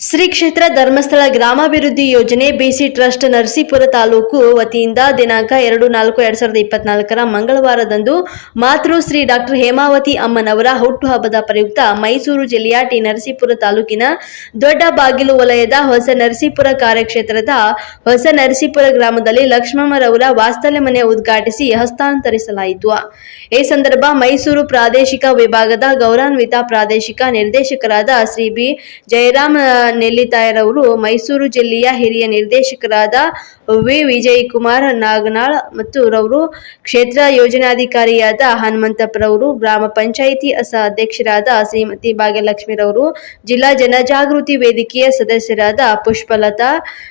ಶ್ರೀ ಕ್ಷೇತ್ರ ಧರ್ಮಸ್ಥಳ ಗ್ರಾಮಾಭಿವೃದ್ಧಿ ಯೋಜನೆ ಬಿಸಿ ಟ್ರಸ್ಟ್ ನರಸೀಪುರ ತಾಲೂಕು ವತಿಯಿಂದ ದಿನಾಂಕ ಎರಡು ನಾಲ್ಕು ಎರಡ್ ಸಾವಿರದ ಇಪ್ಪತ್ನಾಲ್ಕರ ಮಂಗಳವಾರದಂದು ಮಾತೃ ಶ್ರೀ ಡಾಕ್ಟರ್ ಹೇಮಾವತಿ ಅಮ್ಮನವರ ಹುಟ್ಟುಹಬ್ಬದ ಪ್ರಯುಕ್ತ ಮೈಸೂರು ಜಿಲ್ಲೆಯ ಟಿ ನರಸೀಪುರ ತಾಲೂಕಿನ ದೊಡ್ಡ ಬಾಗಿಲು ವಲಯದ ಹೊಸ ನರಸೀಪುರ ಕಾರ್ಯಕ್ಷೇತ್ರದ ಹೊಸ ನರಸೀಪುರ ಗ್ರಾಮದಲ್ಲಿ ಲಕ್ಷ್ಮಮ್ಮರವರ ವಾಸ್ತವ್ಯ ಮನೆ ಉದ್ಘಾಟಿಸಿ ಹಸ್ತಾಂತರಿಸಲಾಯಿತು. ಈ ಸಂದರ್ಭ ಮೈಸೂರು ಪ್ರಾದೇಶಿಕ ವಿಭಾಗದ ಗೌರವಾನ್ವಿತ ಪ್ರಾದೇಶಿಕ ನಿರ್ದೇಶಕರಾದ ಶ್ರೀ ಬಿ ಜಯರಾಮ್ ನೆಲ್ಲಿತಾಯರವರು ಮೈಸೂರು ಜಿಲ್ಲೆಯ ಹಿರಿಯ ನಿರ್ದೇಶಕರಾದ ವಿ. ವಿಜಯಕುಮಾರ್, ನಾಗನಾಳ್ ಮತ್ತು ರವರು ಕ್ಷೇತ್ರ ಯೋಜನಾಧಿಕಾರಿಯಾದ ಹನುಮಂತಪ್ಪರವರು, ಗ್ರಾಮ ಪಂಚಾಯಿತಿ ಅಸ ಅಧ್ಯಕ್ಷರಾದ ಶ್ರೀಮತಿ ಭಾಗ್ಯಲಕ್ಷ್ಮಿರವರು ಜಿಲ್ಲಾ ಜನಜಾಗೃತಿ ವೇದಿಕೆಯ ಸದಸ್ಯರಾದ ಪುಷ್ಪಲತಾ,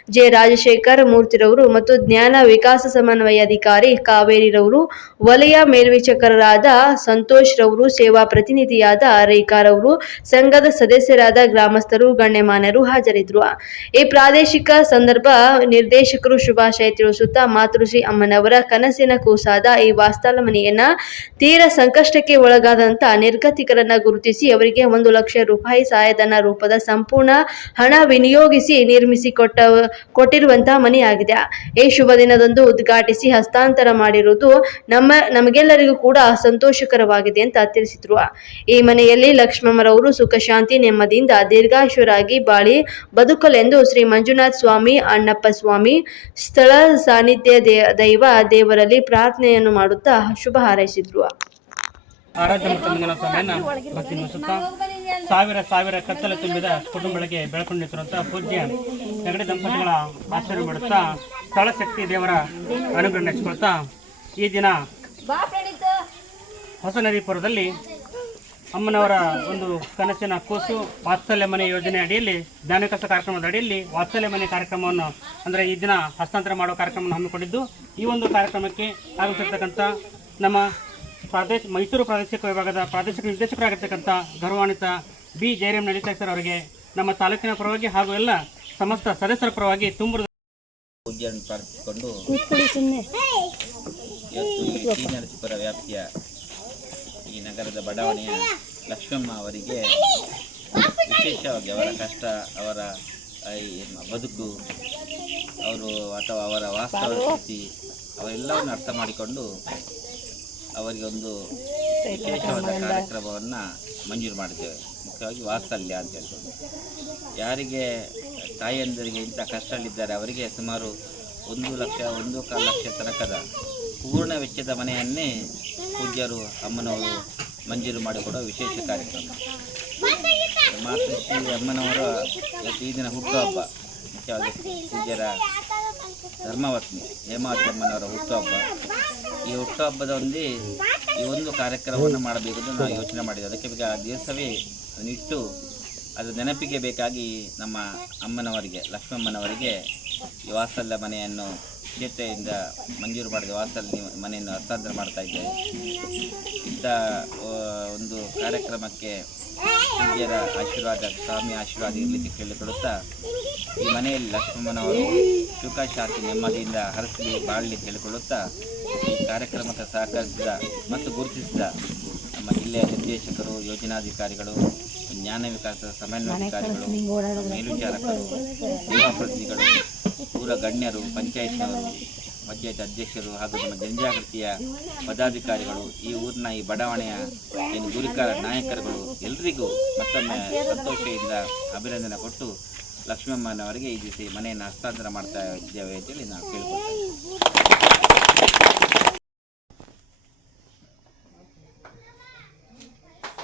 ಜೆ. ರಾಜಶೇಖರ್ ಮೂರ್ತಿರವರು ಮತ್ತು ಜ್ಞಾನ ವಿಕಾಸ ಸಮನ್ವಯಾಧಿಕಾರಿ ಕಾವೇರಿರವರು ವಲಯ ಮೇಲ್ವಿಚಾರಕರಾದ ಸಂತೋಷ್ ರವರು, ಸೇವಾ ಪ್ರತಿನಿಧಿಯಾದ ರೇಖಾರವರು ಸಂಘದ ಸದಸ್ಯರಾದ ಗ್ರಾಮಸ್ಥರು ಗಣ್ಯಮಾನ್ಯರು ಹಾಜರಿದ್ದರು ಈ ಪ್ರಾದೇಶಿಕ ಸಂದರ್ಭ ನಿರ್ದೇಶಕರು ಶುಭಾಶಯ ತಿಳಿಸುತ್ತಾ ಮಾತೃಶ್ರೀ ಅಮ್ಮನವರ ಕನಸಿನ ಕೂಸಾದ ಈ ವಾಸ್ತವ ಮನೆಯನ್ನ ತೀರ ಸಂಕಷ್ಟಕ್ಕೆ ಒಳಗಾದಂತ ನಿರ್ಗತಿಕರನ್ನ ಗುರುತಿಸಿ ಅವರಿಗೆ ಒಂದು ಲಕ್ಷ ರೂಪಾಯಿ ಸಹಾಯಧನ ರೂಪದ ಸಂಪೂರ್ಣ ಹಣ ವಿನಿಯೋಗಿಸಿ ನಿರ್ಮಿಸಿ ಕೊಟ್ಟ ಕೊಟ್ಟಿರುವಂತಹ ಮನೆಯಾಗಿದೆ. ಈ ಶುಭ ದಿನದಂದು ಉದ್ಘಾಟಿಸಿ ಹಸ್ತಾಂತರ ಮಾಡಿರುವುದು ನಮ್ಮ, ನಮಗೆಲ್ಲರಿಗೂ ಕೂಡ ಸಂತೋಷಕರವಾಗಿದೆ ಅಂತ ತಿಳಿಸಿದ್ರು. ಈ ಮನೆಯಲ್ಲಿ ಲಕ್ಷ್ಮಮ್ಮರವರು ಸುಖ ಶಾಂತಿ ನೆಮ್ಮದಿಯಿಂದ ದೀರ್ಘಾಯುಷರಾಗಿ ಬಾಳಿ ಬದುಕಲೆಂದು ಶ್ರೀ ಮಂಜುನಾಥ ಸ್ವಾಮಿ ಅಣ್ಣಪ್ಪ ಸ್ವಾಮಿ ಸ್ಥಳ ಸಾನ್ನಿಧ್ಯ ದೇ- ದೈವ ದೇವರಲ್ಲಿ ಪ್ರಾರ್ಥನೆಯನ್ನು ಮಾಡುತ್ತಾ ಶುಭ ಹಾರೈಸಿದ್ರು. ಆರಾಧ್ಯ ಭಕ್ತಿ ಸಾವಿರ ಸಾವಿರ ಕತ್ತಲೆ ತುಂಬಿದ ಕುಟುಂಬಗಳಿಗೆ ಬೆಳಕೊಂಡು ನಿಂತಿರುವಂತಹ ಪೂಜ್ಯ ನೆಗಡಿ ದಂಪತಿಗಳ ಆಶ್ರಯ ಮಾಡುತ್ತಾ ಸ್ಥಳ ಶಕ್ತಿ ದೇವರ ಅನುಗ್ರಹ ನೆಚ್ಚಿಕೊಳ್ತಾ ಈ ದಿನ ಹೊಸನದಿಪುರದಲ್ಲಿ ಅಮ್ಮನವರ ಒಂದು ಕನಸಿನ ಕೂಸು ವಾತ್ಸಲ್ಯ ಮನೆ ಯೋಜನೆ ಅಡಿಯಲ್ಲಿ ಜ್ಞಾನಕಸ ಕಾರ್ಯಕ್ರಮದ ಅಡಿಯಲ್ಲಿ ವಾತ್ಸಲ್ಯ ಮನೆ ಕಾರ್ಯಕ್ರಮವನ್ನು ಅಂದರೆ ಈ ದಿನ ಹಸ್ತಾಂತರ ಮಾಡುವ ಕಾರ್ಯಕ್ರಮವನ್ನು ಹಮ್ಮಿಕೊಂಡಿದ್ದು. ಈ ಒಂದು ಕಾರ್ಯಕ್ರಮಕ್ಕೆ ಆಗಮಿಸಿರ್ತಕ್ಕಂಥ ನಮ್ಮ ಪ್ರಾದೇಶ ಮೈಸೂರು ಪ್ರಾದೇಶಿಕ ವಿಭಾಗದ ಪ್ರಾದೇಶಿಕ ನಿರ್ದೇಶಕರಾಗಿರ್ತಕ್ಕಂಥ ಗೌರವಾನ್ವಿತ ಬಿ. ಜಯರಾಮ್ ನಳಿತಾ ಸರ್ ಅವರಿಗೆ ನಮ್ಮ ತಾಲೂಕಿನ ಪರವಾಗಿ ಹಾಗೂ ಎಲ್ಲ ಸಮಸ್ತ ಸದಸ್ಯರ ಪರವಾಗಿ ತುಂಬ ಪ್ರಾರ್ಥಿಸಿಕೊಂಡು ಇವತ್ತು ಈ ನರಸೀಪುರ ವ್ಯಾಪ್ತಿಯ ಈ ನಗರದ ಬಡಾವಣೆಯ ಲಕ್ಷ್ಮಮ್ಮ ಅವರಿಗೆ ವಿಶೇಷವಾಗಿ ಅವರ ಕಷ್ಟ, ಅವರ ಈ ಬದುಕು, ಅವರು ಅಥವಾ ಅವರ ವಾಸ್ತವ ಸ್ಥಿತಿ, ಅವೆಲ್ಲವನ್ನು ಅರ್ಥ ಮಾಡಿಕೊಂಡು ಅವರಿಗೆ ಒಂದು ವಿಶೇಷವಾದ ಕಾರ್ಯಕ್ರಮವನ್ನು ಮಂಜೂರು ಮಾಡಿದ್ದೇವೆ. ಮುಖ್ಯವಾಗಿ ವಾತ್ಸಲ್ಯ ಅಂತ ಹೇಳ್ಕೊಂಡು ಯಾರಿಗೆ, ತಾಯಿಯಂದರಿಗೆ ಇಂಥ ಕಷ್ಟದಲ್ಲಿದ್ದಾರೆ ಅವರಿಗೆ ಸುಮಾರು ಒಂದು ಲಕ್ಷ, ಒಂದು ಕಾಲು ಲಕ್ಷ ತನಕದ ಪೂರ್ಣ ವೆಚ್ಚದ ಮನೆಯನ್ನೇ ಪೂಜ್ಯರು ಅಮ್ಮನವರು ಮಂಜೂರು ಮಾಡಿಕೊಡುವ ವಿಶೇಷ ಕಾರ್ಯಕ್ರಮ. ಮಾತೃಶ್ರೀ ಅಮ್ಮನವರ ಈ ದಿನ ಹುಟ್ಟುಹಬ್ಬ ಮುಖ್ಯವಾಗಿ ಪೂಜ್ಯರ ಧರ್ಮವತ್ನಿ ಹೇಮಾವತಿ ಅಮ್ಮನವರ ಹುಟ್ಟುಹಬ್ಬ ಈ ಹುಟ್ಟುಹಬ್ಬದ ಒಂದೇ ಈ ಒಂದು ಕಾರ್ಯಕ್ರಮವನ್ನು ಮಾಡಬೇಕು ಅಂತ ನಾವು ಯೋಚನೆ ಮಾಡಿದ್ವಿ. ಅದಕ್ಕೆ ಆ ದಿವಸವೇ ಅದನ್ನಿಟ್ಟು ಅದು ನೆನಪಿಗೆ ಬೇಕಾಗಿ ನಮ್ಮ ಅಮ್ಮನವರಿಗೆ, ಲಕ್ಷ್ಮಮ್ಮನವರಿಗೆ ವಾತ್ಸಲ್ಯ ಮನೆಯನ್ನು ಕ್ಷೇತ್ರೆಯಿಂದ ಮಂಜೂರು ಮಾಡಿದ ವಾತ್ಸಲ್ಯ ಮನೆಯನ್ನು ಹಸ್ತಾಂತರ ಮಾಡ್ತಾ ಇದ್ದೇವೆ ಇಂಥ ಒಂದು ಕಾರ್ಯಕ್ರಮಕ್ಕೆ ಹಿರಿಯರ ಆಶೀರ್ವಾದ, ಸ್ವಾಮಿ ಆಶೀರ್ವಾದ ಇರಲಿಕ್ಕೆ ಕೇಳಿಕೊಡುತ್ತಾ, ಈ ಮನೆಯಲ್ಲಿ ಲಕ್ಷ್ಮಣನವರು ಸುಖ ಶಾಂತಿ ನೆಮ್ಮದಿಯಿಂದ ಹರಸಲಿ ಬಾಳಲಿ ಕೇಳಿಕೊಳ್ಳುತ್ತಾ ಈ ಕಾರ್ಯಕ್ರಮಕ್ಕೆ ಸಹಕರಿಸಿದ ಮತ್ತು ಗುರುತಿಸಿದ ನಮ್ಮ ಜಿಲ್ಲೆಯ ನಿರ್ದೇಶಕರು, ಯೋಜನಾಧಿಕಾರಿಗಳು, ಜ್ಞಾನ ವಿಕಾಸದ ಸಮನ್ವಯಾಧಿಕಾರಿಗಳು ಮೇಲ್ವಿಚಾರಕರು ಪ್ರತಿನಿಧಿಗಳು ಊರ ಗಣ್ಯರು, ಪಂಚಾಯತ್ನವರು, ಪಂಚಾಯತ್ ಅಧ್ಯಕ್ಷರು ಹಾಗೂ ನಮ್ಮ ಜನಜಾಗೃತಿಯ ಪದಾಧಿಕಾರಿಗಳು, ಈ ಊರಿನ ಈ ಬಡಾವಣೆಯ ಏನು ಗುರಿಕಾರ ನಾಯಕರುಗಳು ಎಲ್ರಿಗೂ ಮತ್ತೊಮ್ಮೆ ಸಂತೋಷದಿಂದ ಅಭಿನಂದನೆ ಕೊಟ್ಟು ಲಕ್ಷ್ಮಮ್ಮನವರಿಗೆ ಈ ದಿವಸ ಮನೆಯನ್ನು ಹಸ್ತಾಂತರ ಮಾಡ್ತಾ ಇದ್ದೇವೆ ಅಂತೇಳಿ ನಾವು ಕೇಳ್ಕೊಳ್ತೇವೆ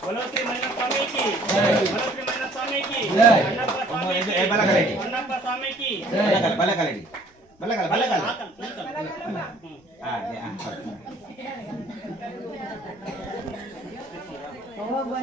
ಬಲವತ್ರಿ ಮೈನ ಸ್ವಾಮೀಕಿ ಬಲವತ್ರಿ ಮೈನ ಸ್ವಾಮೀಕಿ ಅಣ್ಣಪ್ಪ ಸ್ವಾಮೀಕಿ ಅಣ್ಣಪ್ಪ ಸ್ವಾಮೀಕಿ ಬಲಗಲ ಬಲಗಲಡಿ ಬಲಗಲ ಬಲಗಲ ಹ್ಮ್. ಹಾ ಹಾ